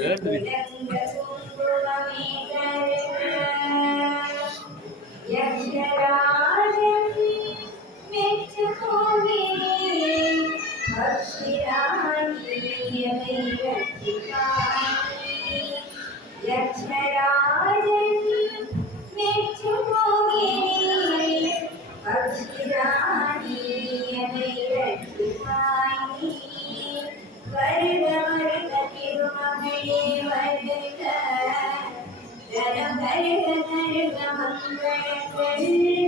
கேட்டு I am Hare Hare Hare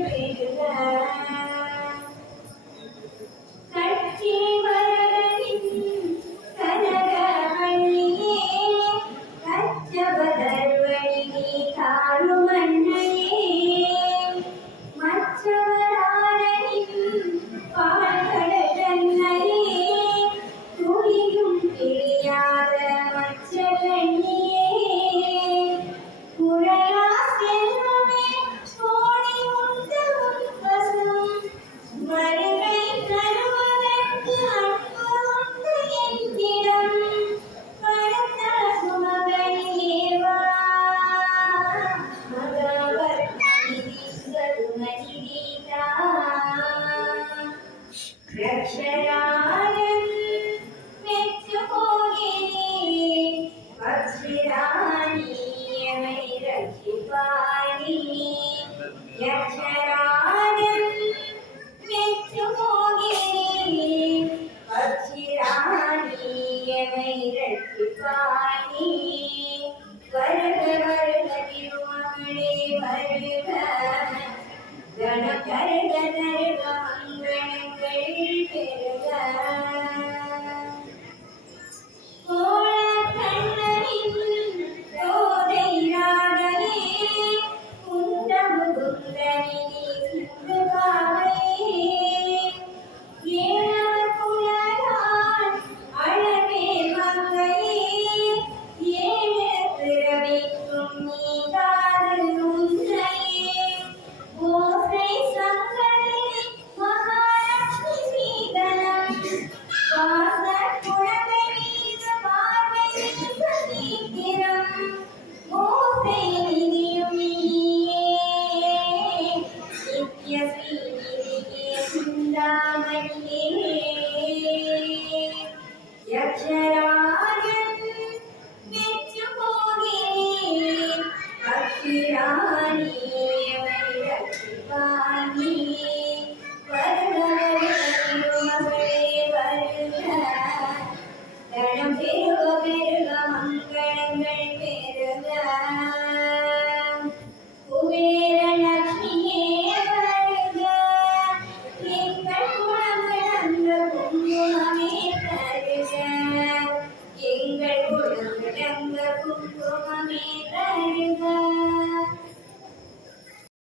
Sahi 和你。